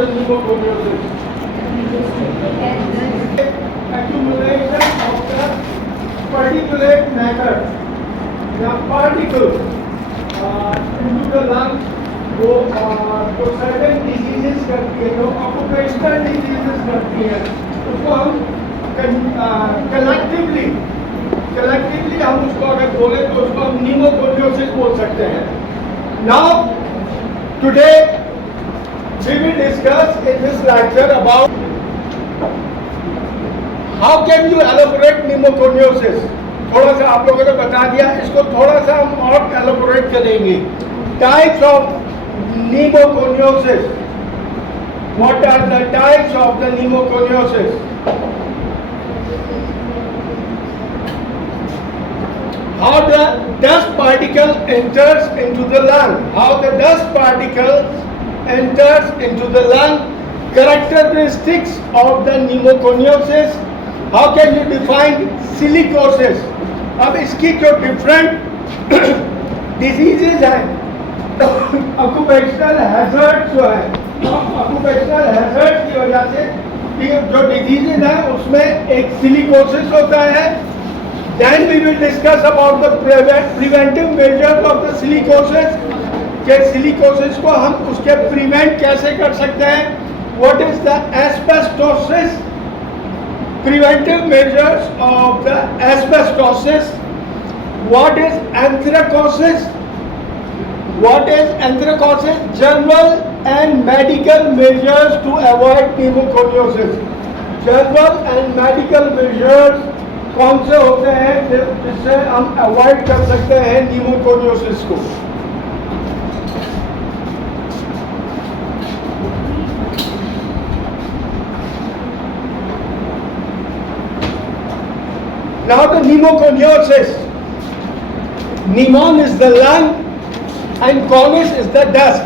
the pneumoconiosis? Accumulation of the particulate matter, the particles into the lungs वो तो certain diseases करती है, जो ऑक्यूपेशनल डिजीजेस करती है, उसको हम कलेक्टिवली हम उसको अगर बोले तो उसको हम न्यूमोकोनियोसिस बोल सकते हैं. Now today we will discuss in this lecture about how can you elaborate pneumoconiosis. थोड़ा सा आप लोगों ने बता दिया, इसको थोड़ा सा हम और elaborate करेंगे. Types of pneumoconiosis. What are the types of the pneumoconiosis? How the dust particle enters into the lung. How the dust particle enters into the lung. Characteristics of the pneumoconiosis. How can you define silicosis? अब इसकी जो different diseases हैं, occupational hazard जो है, occupational hazard की वजह से जो डिजीजेज है उसमें एक सिलिकोसिस होता है. Then we will discuss about the preventive measures of the silicosis, कि सिलिकोसिस को हम उसके प्रिवेंट कैसे कर सकते हैं. What is the asbestosis, preventive measures of the asbestosis. What is anthracosis. What is anthracosis? General and medical measures to avoid pneumoconiosis. General and medical measures कौन से होते हैं जिससे हम अवॉइड कर सकते हैं न्यूमोकोनियोसिस को. Now the pneumoconiosis. Pneumon is the lung and conus is the dust.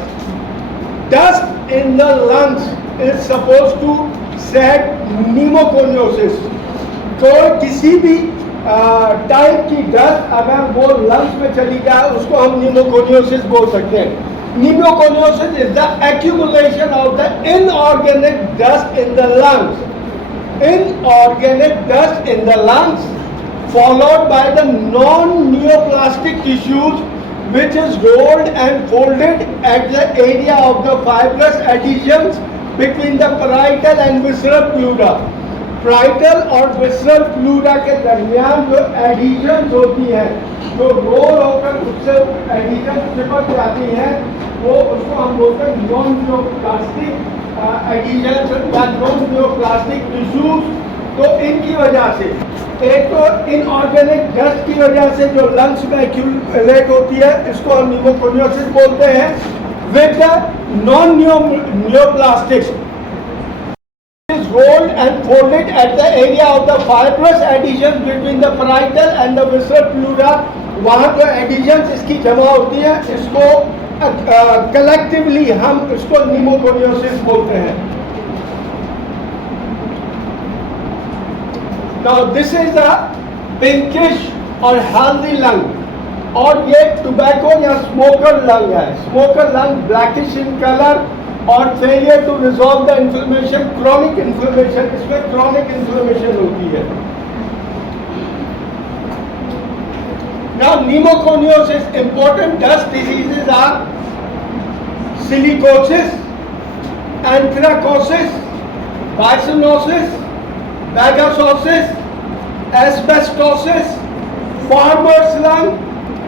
Dust in the lungs is supposed to set pneumoconiosis. तो किसी भी टाइप की डस्ट अगर वो लंग्स में चली जाए उसको हम pneumoconiosis बोल सकते हैं. Pneumoconiosis is the accumulation of the inorganic dust in the lungs. Inorganic dust in the lungs followed by the non-neoplastic tissues which is rolled and folded at the area of the fibrous adhesions between the parietal and visceral pleura. Parietal और visceral pleura के दरमियान जो adhesions होती हैं, जो role होकर उससे adhesions चिपक जाती हैं, वो उसको हम बोलते हैं non-neoplastic adhesions या non-neoplastic tissues. तो इनकी वजह से एक तो इनऑर्गेनिक डस्ट की वजह से जो लंग्स में एक्यूमुलेट होती है इसको हम न्यूमोकोनियोसिस बोलते हैं. With the non neoplastics is rolled and folded at the area of the fibrous adhesions between the parietal and the visceral pleura. वहाँ जो adhesions इसकी जमा होती है इसको कलेक्टिवली हम इसको न्यूमोकोनियोसिस बोलते हैं. Now this is a pinkish और healthy lung, और ये टोबैको या स्मोकर लंग है. Smoker lung blackish in colour और failure to resolve the inflammation, chronic inflammation, इसमें क्रॉनिक इन्फ्लेमेशन होती है. Now pneumoconiosis, important dust diseases are silicosis, anthracosis, bisonosis, bagasosis, asbestosis, farmer's lung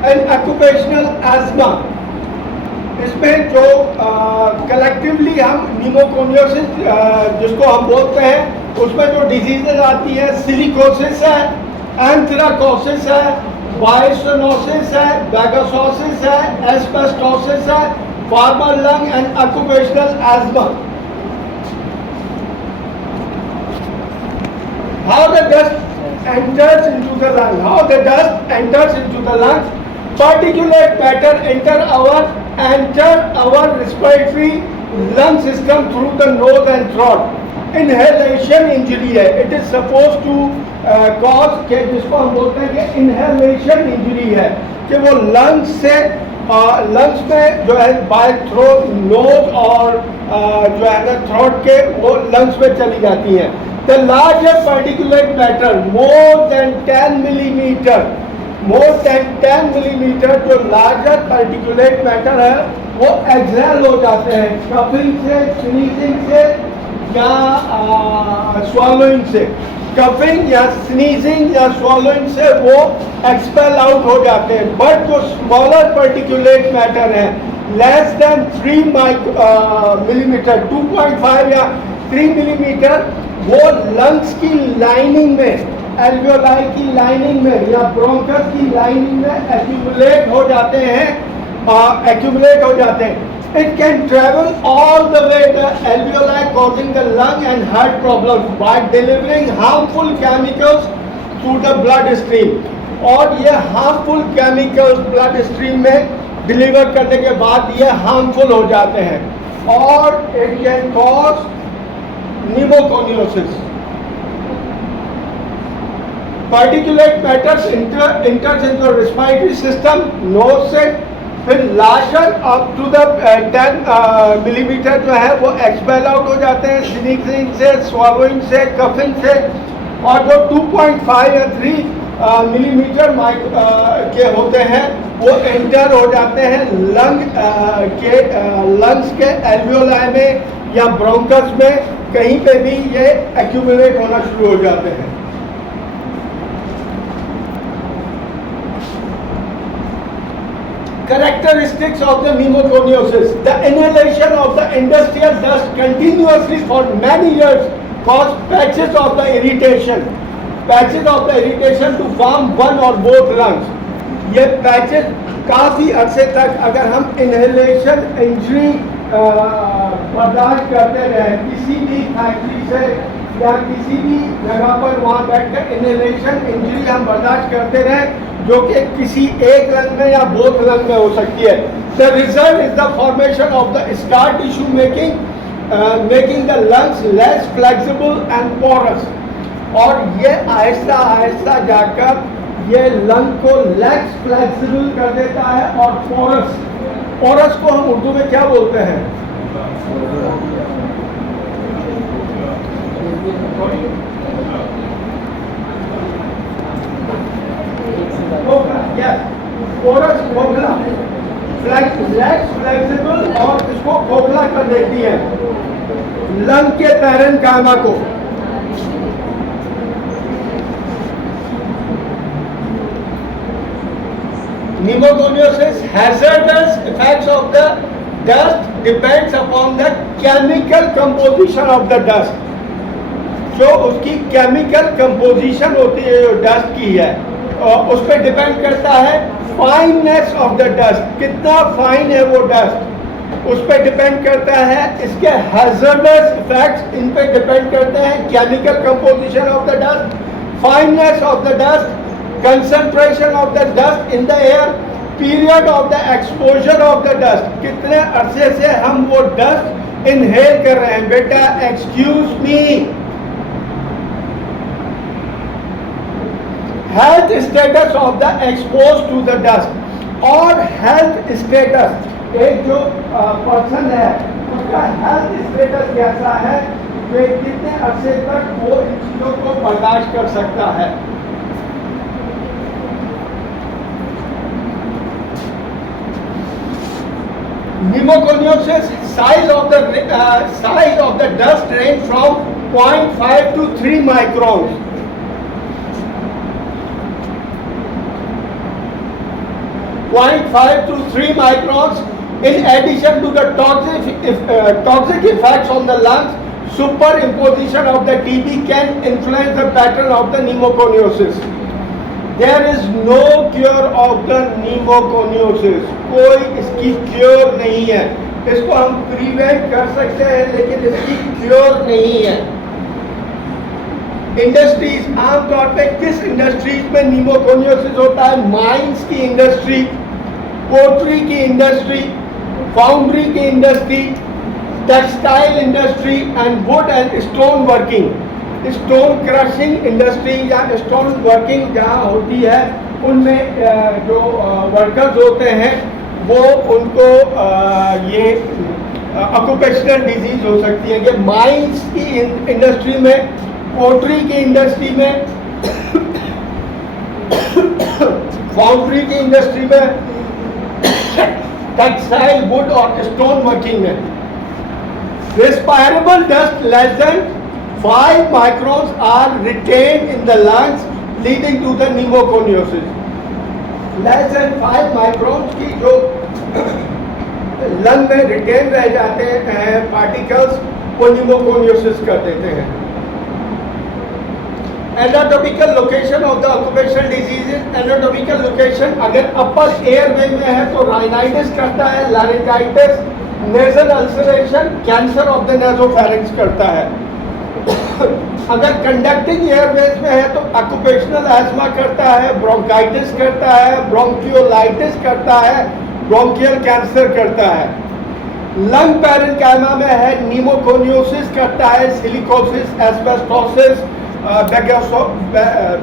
and occupational asthma. इसमें जो collectively हम pneumoconiosis जिसको हम बोलते हैं उसमें जो डिजीजेज आती है सिलिकोसिस है, एंथ्राकोसिस है, बाइसोनोसिस है, बैगासोसिस है, एस्बेस्टोसिस है, farmer lung and occupational ESMA. How the dust enters into the lung? How the dust enters into the lungs? Particulate matter enter our respiratory lung system through the nose and throat. Inhalation injury है. It is supposed to cause, के जिसको हम बोलते हैं कि inhalation injury है, कि वो lungs से लंग्स में जो है बाय थ्रोट, नोज और जो है ना थ्रोट के वो लंग्स में चली जाती हैं। The largest particulate matter more than 10 millimetre, more than 10 millimetre जो लार्जर पार्टिकुलेट मैटर है वो एक्सहेल हो जाते हैं कफिंग से, स्नीजिंग से या स्वॉलोइंग से। कफिंग या स्नीजिंग या स्वॉलोइंग से वो एक्सपेल आउट हो जाते हैं। बट जो स्मॉलर पार्टिकुलेट मैटर है लेस देन 3 मिलीमीटर, 2.5 या 3 मिलीमीटर, वो लंग्स की लाइनिंग में, एल्वियोलाई की लाइनिंग में या ब्रोंकस की लाइनिंग में एक्यूमुलेट हो जाते हैं, accumulate हो जाते हैं। It can travel all the way the alveoli causing the lung and heart problems by delivering harmful chemicals through the blood stream। और ये harmful chemicals blood stream में deliver करने के बाद ये harmful हो जाते हैं और it can cause pneumoconiosis। Particulate matters enters into the respiratory system, nose से, फिर larger up to the 10 millimetre जो है वो एक्सपेल आउट हो जाते हैं स्नीजिंग से, स्वॉलोइंग से, कफिंग से। और जो 2.5 या 3 मिलीमीटर के होते हैं वो एंटर हो जाते हैं लंग्स के एल्वियोलाई में या ब्रोंकस में, कहीं पे भी ये एक्यूमुलेट होना शुरू हो जाते हैं। Characteristics of the pneumoconiosis: the inhalation of the industrial dust continuously for many years cause patches of the irritation to form one or both lungs। ये patches काफी अरसे तक अगर हम inhalation इंजरी बर्दाश्त करते रहे किसी भी फैक्ट्री से या किसी भी जगह पर, वहाँ बैठकर इनहेलेशन इंजरी हम बर्दाश्त करते रहे जो कि किसी एक लंग में या बोथ लंग में हो सकती है। The result is the formation of the scar tissue making the lungs less flexible and porous. और ये आहिस्ता आहिस्ता जाकर ये लंग को लेस फ्लेक्सिबल कर देता है और पोरस, पोरस को हम उर्दू में क्या बोलते हैं? पोरस, खोखला, लेस फ्लेक्सिबल और इसको खोखला कर देती है लंग के पैरेन्काइमा को। Pneumoconiosis hazardous effects of the dust depends upon the chemical composition of the dust। जो उसकी केमिकल कंपोजिशन होती है जो डस्ट की है उस पर डिपेंड करता है फाइननेस ऑफ द डस्ट, कितना फाइन है वो डस्ट, उस पर डिपेंड करता है इसके हैजर्डस इफेक्ट्स, इन पे डिपेंड करते हैं chemical composition of the dust, fineness of the dust, concentration of the dust in the air, period of the exposure of the dust, कितने अरसे से हम वो डस्ट इनहेल कर रहे हैं। बेटा excuse me, health status of the expose to the dust. और हेल्थ स्टेटस, एक जो पर्सन है उसका हेल्थ स्टेटस कैसा है, वे कितने अरसे तक वो इन चीजों को बर्दाश्त कर सकता है। Pneumoconiosis, size of the dust range from 0.5 to 3 microns। 0.5 to 3 microns। In addition to the toxic effects on the lungs, superimposition of the TB can influence the pattern of the pneumoconiosis। There is no cure of the pneumoconiosis। कोई इसकी cure नहीं है, इसको हम prevent कर सकते हैं लेकिन इसकी क्योर नहीं है। इंडस्ट्रीज, आमतौर पे किस इंडस्ट्रीज में न्यूमोकोनियोसिस होता है? माइंस की इंडस्ट्री, पोल्ट्री की इंडस्ट्री, फाउंड्री की industry, textile industry and would and stone working. Stone crushing industry या स्टोन वर्किंग जहाँ होती है उनमें जो वर्कर्स होते हैं वो उनको ये ऑक्यूपेशनल डिजीज हो सकती है कि माइंस की इंडस्ट्री में, पोल्ट्री की इंडस्ट्री में, फाउंड्री की इंडस्ट्री में, टेक्सटाइल, वुड और स्टोन वर्किंग में। Respirable dust less than 5 microns are retained in the lungs, leading to the pneumoconiosis. Less than 5 microns की जो लंग में रिटेन रह जाते हैं पार्टिकल्स, वो pneumoconiosis कर देते हैं। Anatomical location of the occupational diseases, anatomical location अगर अपर एयरवे में है तो राइनाइटिस करता है, laryngitis, nasal ulceration, cancer of the nasopharynx करता है। अगर कंडक्टिंग एयरवेज में है तो ऑक्यूपेशनल एस्मा करता है, ब्रोंकाइटिस करता है, ब्रोंकियोलाइटिस करता है, ब्रोंकियल कैंसर करता है। लंग पैरेन्काइमा में है, न्यूमोकोनियोसिस करता है, सिलिकोसिस, एस्बेस्टोसिस,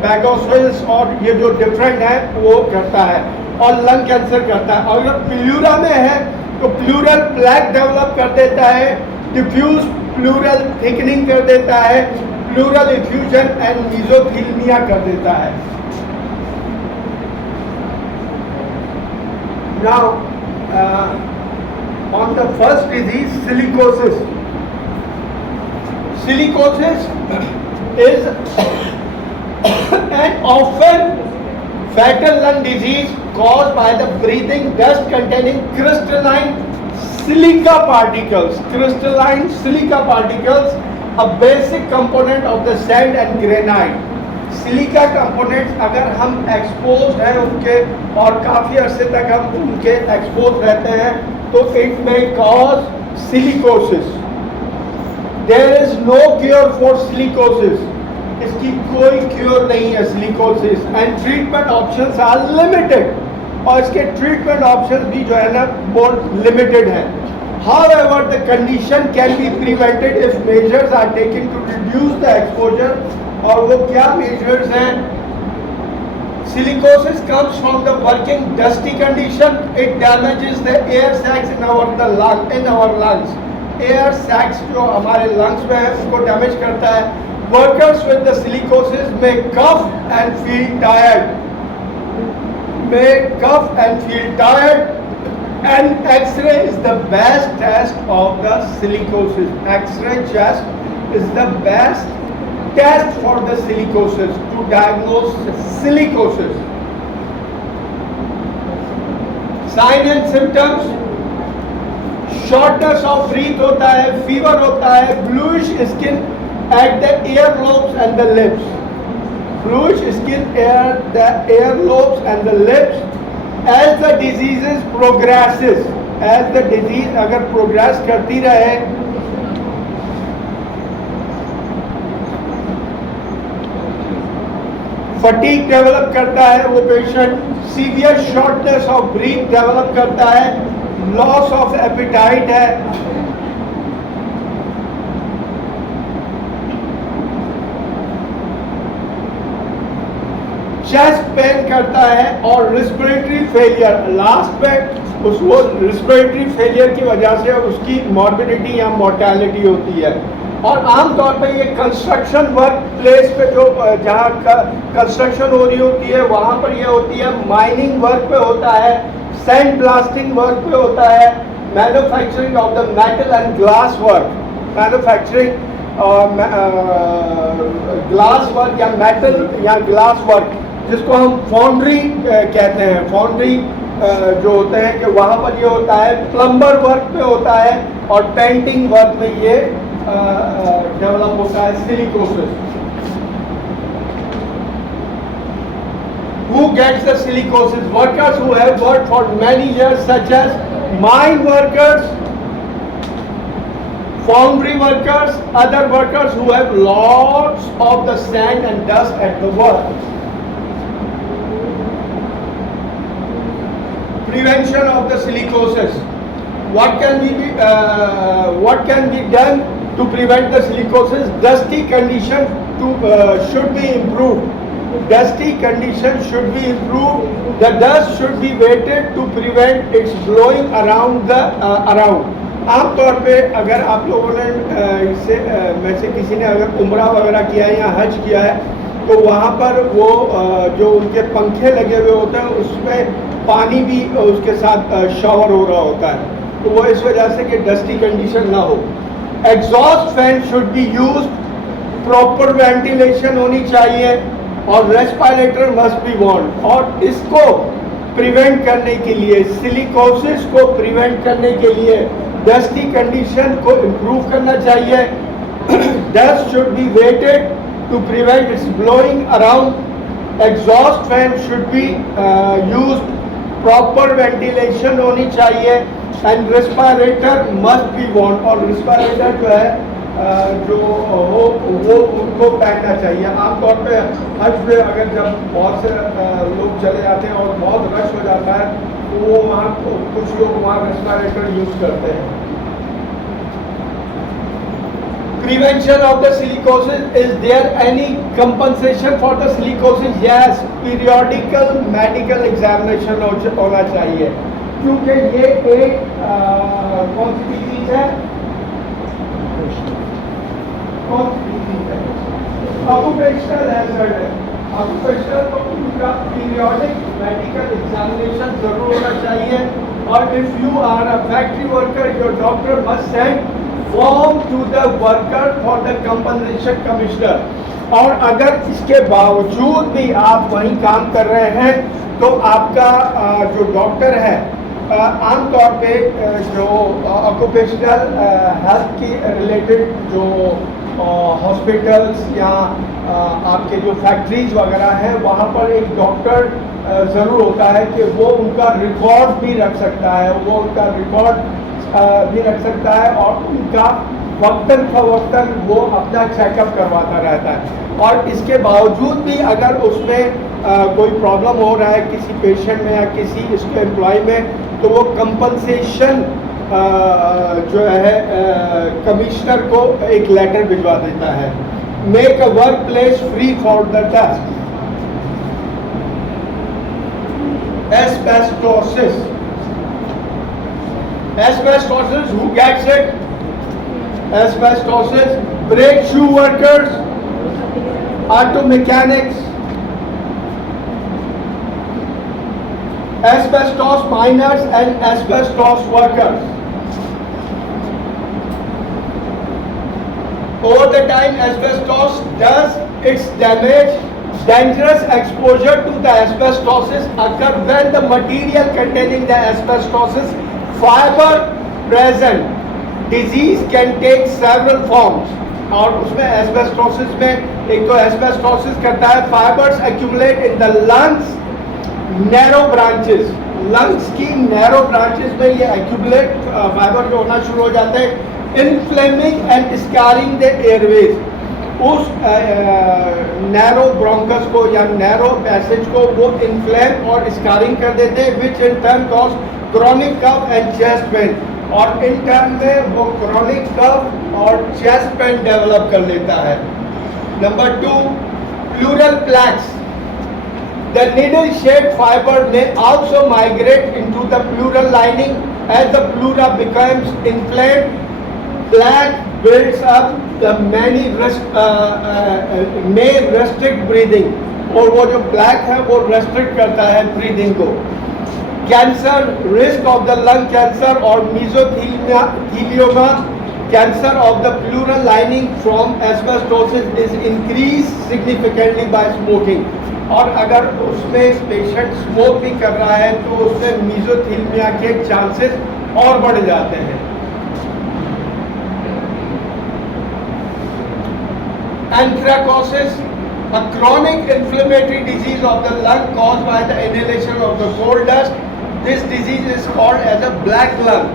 बैगोसिल्स और ये जो डिफरेंट है वो करता है, और लंग कैंसर करता है। और अगर प्लूरा में है तो प्लूरल प्लैक डेवलप कर देता है, डिफ्यूज प्लूरल थिकनिंग कर देता है, प्लूरल इफ्यूजन एंड मीजोथीलिया कर देता है। Now on the first disease, silicosis. Silicosis is an often fatal lung disease caused by the breathing dust containing crystalline silica particles. Crystalline silica particles, a basic component of the sand and granite. Silica components अगर हम expose हैं उनके और काफ़ी अरसे तक हम उनके एक्सपोज रहते हैं तो it may cause silicosis. There is no cure for silicosis, इसकी कोई क्योर नहीं है silicosis, and treatment options are limited, और इसके ट्रीटमेंट ऑप्शंस भी जो है ना बहुत लिमिटेड है। However, the condition can be prevented if measures are taken to reduce the exposure, और वो क्या मेजर्स हैं? Silicosis comes from the working dusty condition. It damages the air sacs in our lungs. Air sacs जो हमारे lungs में है उसको damage करता है। Workers with the silicosis may cough and feel tired. And X-ray is the best test of the silicosis. X-ray chest is the best test for the silicosis to diagnose silicosis. Sign and symptoms: shortness of breath होता है, fever होता है, bluish skin at the earlobes and the lips. Bluish skin at the earlobes and the lips. As the disease progresses, as the disease अगर progress करती रहे, fatigue develop करता है वो patient, severe shortness of breath develop करता है, loss of appetite है, chest pain करता है, और रिस्पिरेटरी फेलियर लास्ट में उसको रिस्पिरेटरी फेलियर की वजह से उसकी मॉर्बिडिटी या मोर्टेलिटी होती है। और आमतौर पे ये कंस्ट्रक्शन वर्क प्लेस पे जो जहाँ कंस्ट्रक्शन हो रही होती है वहाँ पर ये होती है, माइनिंग वर्क पे होता है, सैंड ब्लास्टिंग वर्क पे होता है, manufacturing of the metal and glass work, manufacturing glass work या मेटल या ग्लास वर्क जिसको हम फाउंड्री कहते हैं। फाउंड्री जो होते हैं कि वहाँ पर ये होता है, प्लम्बर वर्क पे होता है, और पेंटिंग वर्क में ये डेवलप होता है silicosis. Who gets the silicosis? Workers who have worked for many years, such as mine workers, foundry workers, other workers who have lots of the sand and dust at the work. Prevention of the silicosis. What can be done to prevent the silicosis? Dusty condition should be improved. dusty condition should be improved. The dust should be weighted to prevent its blowing around the around. आमतौर पे अगर आप लोगों ने इससे में से किसी ने अगर उम्रा वगैरह किया है या हज किया है तो वहाँ पर वो जो उनके पंखे लगे हुए होते हैं उसमें पानी भी उसके साथ शावर हो रहा होता है, तो वो इस वजह से कि डस्टी कंडीशन ना हो. Exhaust fan should be used, proper ventilation होनी चाहिए और रेस्पिरेटर मस्ट बी वॉर्न. और इसको प्रिवेंट करने के लिए, सिलिकोसिस को प्रिवेंट करने के लिए डस्टी कंडीशन को इम्प्रूव करना चाहिए. Dust should be wetted to prevent its blowing around. Exhaust fan should be used, proper ventilation होनी चाहिए and respirator must be worn. और रेस्पिरेटर जो है जो हो वो उनको पहनना चाहिए. आमतौर पे हज पे अगर जब बहुत से लोग चले जाते हैं और बहुत रश हो जाता है तो वो वहाँ कुछ लोग वहाँ रेस्पिरेटर यूज करते हैं. Prevention of the silicosis, is there any compensation for the silicosis? Yes, periodical medical examination होना चाहिए क्योंकि ये एक कौन सी डिजीज है, ऑक्यूपेशनल हैजर्ड है. ऑक्यूपेशनल तो उनका पीरियोडिक मेडिकल एग्जामिनेशन जरूर होना चाहिए. और if you are a factory worker, your doctor must send form to the worker for the compensation commissioner. और अगर इसके बावजूद भी आप वहीं काम कर रहे हैं तो आपका जो डॉक्टर है आमतौर पे जो ऑक्यूपेशनल हेल्थ की रिलेटेड जो हॉस्पिटल्स या आपके जो फैक्ट्रीज वगैरह हैं वहाँ पर एक डॉक्टर ज़रूर होता है कि वो उनका रिकॉर्ड भी रख सकता है, वो उनका रिकॉर्ड भी रख सकता है और उनका वक्तन फवक्तन वो अपना चेकअप करवाता रहता है. और इसके बावजूद भी अगर उसमें कोई प्रॉब्लम हो रहा है किसी पेशेंट में या किसी इसके एम्प्लॉय में तो वो कंपनसेशन जो है कमिश्नर को एक लेटर भिजवा देता है. Make a work place free for the dust. Asbestosis. Asbestosis, who gets it? Asbestosis, brake shoe workers, auto mechanics, asbestos miners and asbestos workers. Over the time, asbestos does its damage. Dangerous exposure to the asbestosis occur when the material containing the asbestosis fiber present. Disease can take several forms. और उसमें asbestosis में एक तो asbestosis करता है fibers accumulate in the lungs, narrow branches. lungs की narrow branches में ये accumulate fiber जो होना शुरू हो जाते हैं. Inflaming and scarring the airways. उस नैरो ब्रोंकस को या नैरो पैसेज को वो इन्फ्लेम और स्कारिंग कर देते हैं which in turn cause chronic cough and chest pain. और इन टर्न में वो क्रॉनिक कफ और चेस्ट पेन डेवलप कर लेता है. Number 2, pleural plaques. The needle shaped fiber may also migrate into the pleural lining as the pleura becomes inflamed. Plaque builds up. The many may restrict breathing. और वो जो plaque है वो restrict करता है breathing को. Cancer, risk of the lung cancer or mesothelioma, cancer of the pleural lining from asbestosis is increased significantly by smoking. और अगर उसमें पेशेंट स्मोक भी कर रहा है तो उसमें मीजोथीलिया के चांसेस और बढ़ जाते हैं. Anthracosis, a chronic inflammatory disease of the lung caused by the inhalation of the coal dust. This disease is called as a black lung.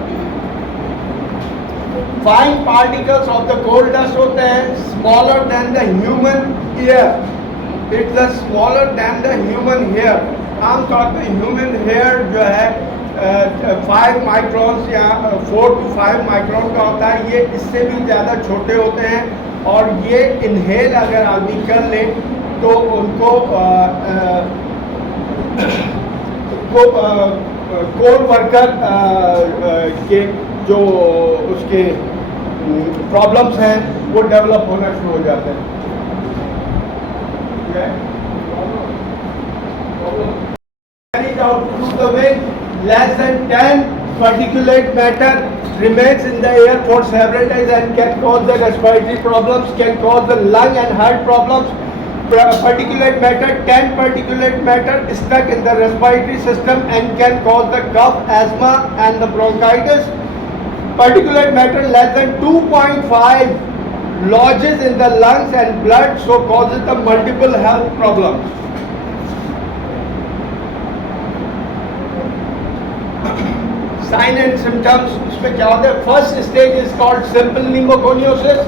Fine particles of the coal dust होते हैं smaller than the human hair. It's the smaller than the human hair. आमतौर पर human hair जो है 5 microns या 4 to 5 micron का होता है. ये इससे भी ज़्यादा छोटे होते हैं और ये इनहेल अगर आदमी कर ले तो उनको कोर वर्कर के जो उसके प्रॉब्लम्स हैं वो डेवलप होना शुरू हो जाते हैं. Carried out through the wind, less than 10 particulate matter remains in the air for several days and can cause the respiratory problems, can cause the lung and heart problems. Particulate matter, 10 particulate matter stuck in the respiratory system and can cause the cough, asthma and the bronchitis. Particulate matter less than 2.5 lodges in the lungs and blood, so causes the multiple health problems. Sign and symptoms इसमें क्या होता है? First stage is called simple pneumoconiosis,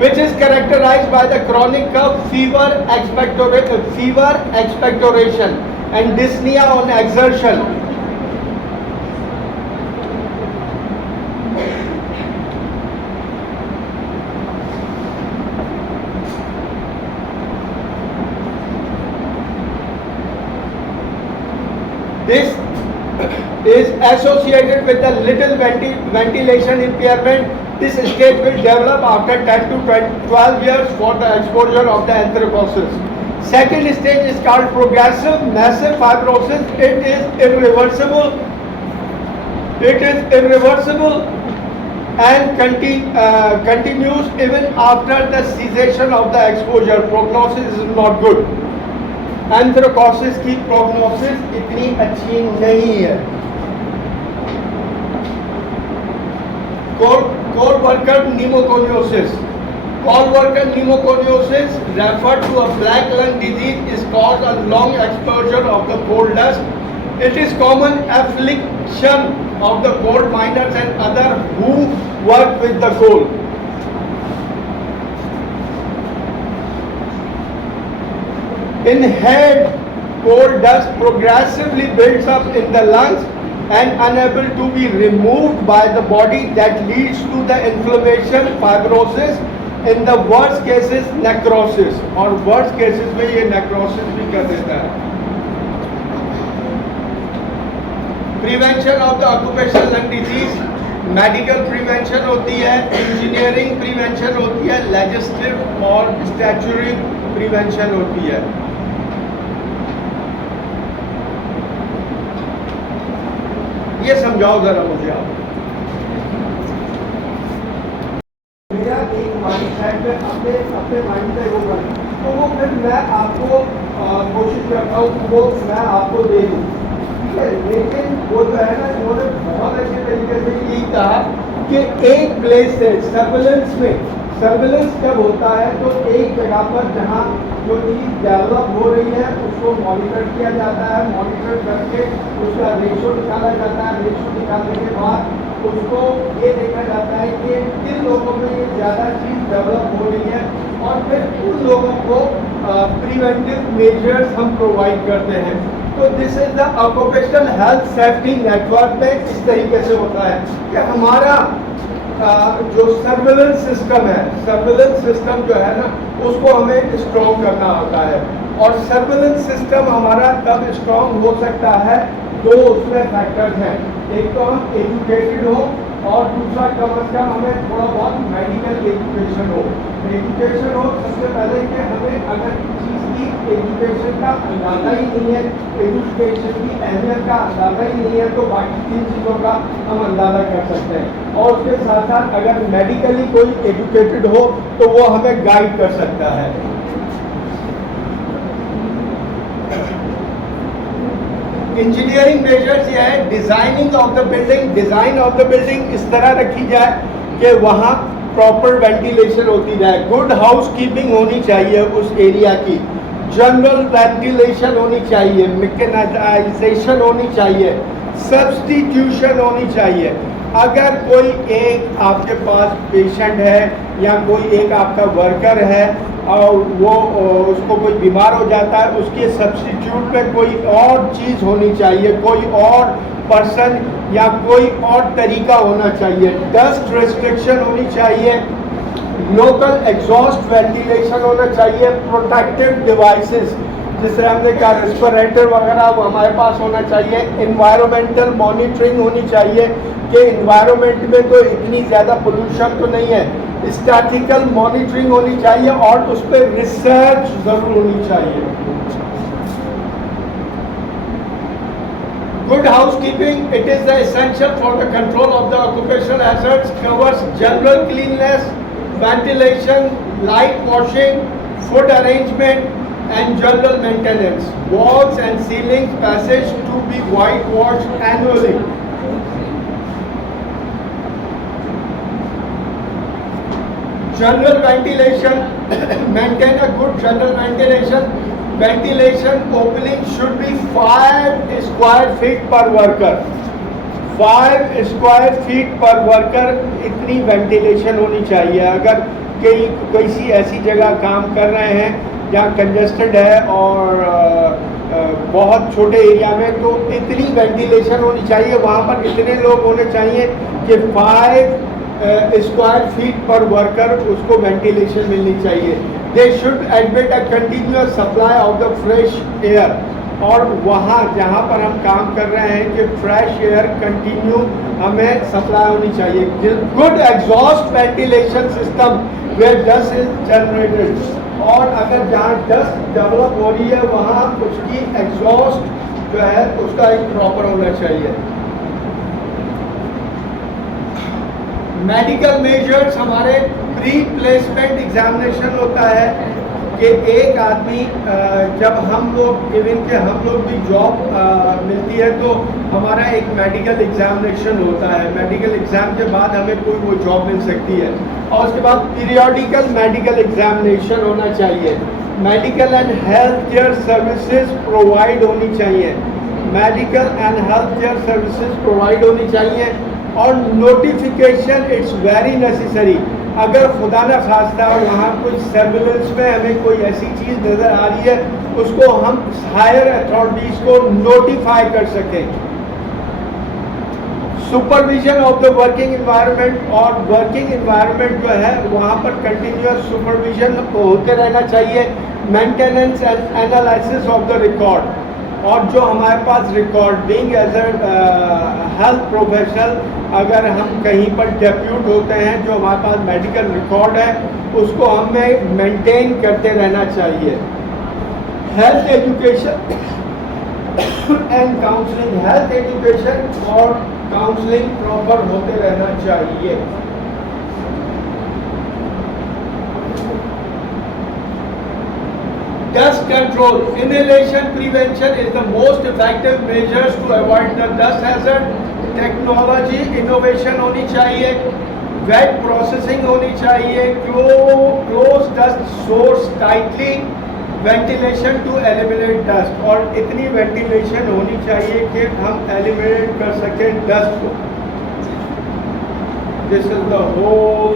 which is characterized by the chronic cough, fever, expectoration, and dyspnea on exertion. This is associated with a little ventilation impairment. This state will develop after 10 to 12 years for the exposure of the anthracosis. Second stage is called progressive massive fibrosis. It is irreversible. And continues even after the cessation of the exposure. Prognosis is not good. एंथ्रोकॉसिस की prognosis इतनी अच्छी नहीं है. Core worker pneumoconiosis. Cold worker pneumoconiosis referred to a black lung disease is caused a long exposure of the coal dust. It is common affliction of the coal miners and others who work with the coal. Inhaled coal dust progressively builds up in the lungs and unable to be removed by the body, that leads to the inflammation, fibrosis, in the worst cases necrosis, और worst cases में ये necrosis भी कर देता है. Prevention of the occupational lung disease, medical prevention होती है, engineering prevention होती है, लेजिस्लेटिव और स्टैट्यूटरी प्रिवेंशन होती है. ये समझाओ जरा मुझे आप. मेरा एक माइंड सेट में अपने माइंड से वो कर, तो वो फिर मैं आपको कोशिश करता हूँ कि वो मैं आपको दे दूँ, ठीक है. लेकिन वो जो है ना, उन्होंने बहुत अच्छे तरीके से यही कहा कि एक प्लेस से सर्विलेंस में, सर्विलेंस जब होता है तो एक जगह पर जहाँ जो चीज़ डेवलप हो रही है उसको मॉनिटर किया जाता है. मॉनिटर करके उसका रेशो निकाला जाता है. रेशो निकालने के बाद उसको ये देखा जाता है कि किन लोगों में ये ज़्यादा चीज़ डेवलप हो रही है, और फिर उन लोगों को प्रिवेंटिव मेजर्स हम प्रोवाइड करते हैं. तो this is the occupational health safety network में इस तरीके से होता है कि हमारा जो सर्विलेंस सिस्टम है, सर्विलेंस सिस्टम जो है ना, उसको हमें स्ट्रॉन्ग करना होता है. और सर्विलेंस सिस्टम हमारा तब स्ट्रॉन्ग हो सकता है, दो उसमें फैक्टर्स हैं. एक तो हम एजुकेटेड हो, और दूसरा कम अज कम हमें थोड़ा बहुत मेडिकल एजुकेशन हो. एजुकेशन हो सबसे पहले कि हमें अगर चीज़ की एजुकेशन का अंदाज़ा ही नहीं है, एजुकेशन की अहमियत का अंदाज़ा ही नहीं है, तो बाकी तीन चीज़ों का हम अंदाज़ा कर सकते हैं. और उसके साथ साथ अगर मेडिकली कोई एजुकेटेड हो तो वो हमें गाइड कर सकता है. इंजीनियरिंग मेजर्स ये है, designing of the building. Design of the building इस तरह रखी जाए कि वहाँ प्रॉपर वेंटिलेशन होती जाए. गुड हाउस कीपिंग होनी चाहिए उस एरिया की. जनरल वेंटिलेशन होनी चाहिए, मैकेनाइजेशन होनी चाहिए, सब्स्टिट्यूशन होनी चाहिए. अगर कोई एक आपके पास पेशेंट है या कोई एक आपका वर्कर है और वो उसको कोई बीमार हो जाता है, उसके सब्स्टिट्यूट में कोई और चीज़ होनी चाहिए, कोई और पर्सन या कोई और तरीका होना चाहिए. डस्ट रिस्ट्रिक्शन होनी चाहिए, लोकल एग्जॉस्ट वेंटिलेशन होना चाहिए, प्रोटेक्टिव डिवाइसेस जिसे हमने कहा रेस्पिरेटर वगैरह वो हमारे पास होना चाहिए, इन्वायरमेंटल मॉनिटरिंग होनी चाहिए कि इन्वायरमेंट में तो इतनी ज़्यादा पोल्यूशन तो नहीं है, स्टैटिकल मॉनिटरिंग होनी चाहिए और उस पर रिसर्च ज़रूर होनी चाहिए। Good housekeeping, it is essential for the control of the occupational hazards, covers general cleanliness, ventilation, light washing, food arrangement and general maintenance. Walls and ceilings passage to be whitewashed annually. General ventilation, maintain a good general ventilation. Ventilation opening should be 5 square feet per worker. 5 square feet पर worker इतनी ventilation होनी चाहिए। अगर किसी ऐसी जगह काम कर रहे हैं जहाँ कंजस्टेड है और बहुत छोटे एरिया में, तो इतनी वेंटिलेशन होनी चाहिए, वहाँ पर इतने लोग होने चाहिए कि 5 स्क्वायर फीट पर वर्कर उसको वेंटिलेशन मिलनी चाहिए। They should admit a continuous supply of the fresh air, और वहाँ जहाँ पर हम काम कर रहे हैं कि फ्रेश एयर कंटिन्यू हमें सप्लाई होनी चाहिए। Good exhaust ventilation system where dust is generated, और अगर जहाँ डस्ट डेवलप हो रही है वहाँ उसकी एग्जॉस्ट जो है उसका एक प्रॉपर होना चाहिए। मेडिकल मेजर्स, हमारे प्री प्लेसमेंट एग्जामिनेशन होता है कि एक आदमी जब हम लोग इवन के हम लोग भी जॉब मिलती है तो हमारा एक मेडिकल एग्जामिनेशन होता है। मेडिकल एग्जाम के बाद हमें कोई वो जॉब मिल सकती है, और उसके बाद पीरियोडिकल मेडिकल एग्जामिनेशन होना चाहिए। Medical and health care services provide होनी चाहिए, medical and health care services provide होनी चाहिए। और नोटिफिकेशन इट्स वेरी नेसेसरी। अगर खुदा न खास्ता वहाँ कुछ सर्विलेंस में हमें कोई ऐसी चीज़ नज़र आ रही है उसको हम हायर अथॉरिटीज़ को नोटिफाई कर सकें। Supervision of the working environment, और वर्किंग इन्वायरमेंट जो है वहाँ पर कंटिन्यूअस सुपरविजन होते रहना चाहिए। Maintenance and analysis of the record, और जो हमारे पास recording as a health professional अगर हम कहीं पर डेप्यूट होते हैं, जो हमारे पास मेडिकल रिकॉर्ड है उसको हमें मेंटेन करते रहना चाहिए। Health education and counselling, health education और काउंसलिंग प्रॉपर होते रहना चाहिए। Dust control, inhalation prevention is the most effective measures to avoid the dust hazard. Technology innovation होनी चाहिए, वेट प्रोसेसिंग होनी चाहिए, close dust source tightly, ventilation to eliminate dust, और इतनी वेंटिलेशन होनी चाहिए कि हम एलिमिनेट कर सकें डस्ट को। This is the whole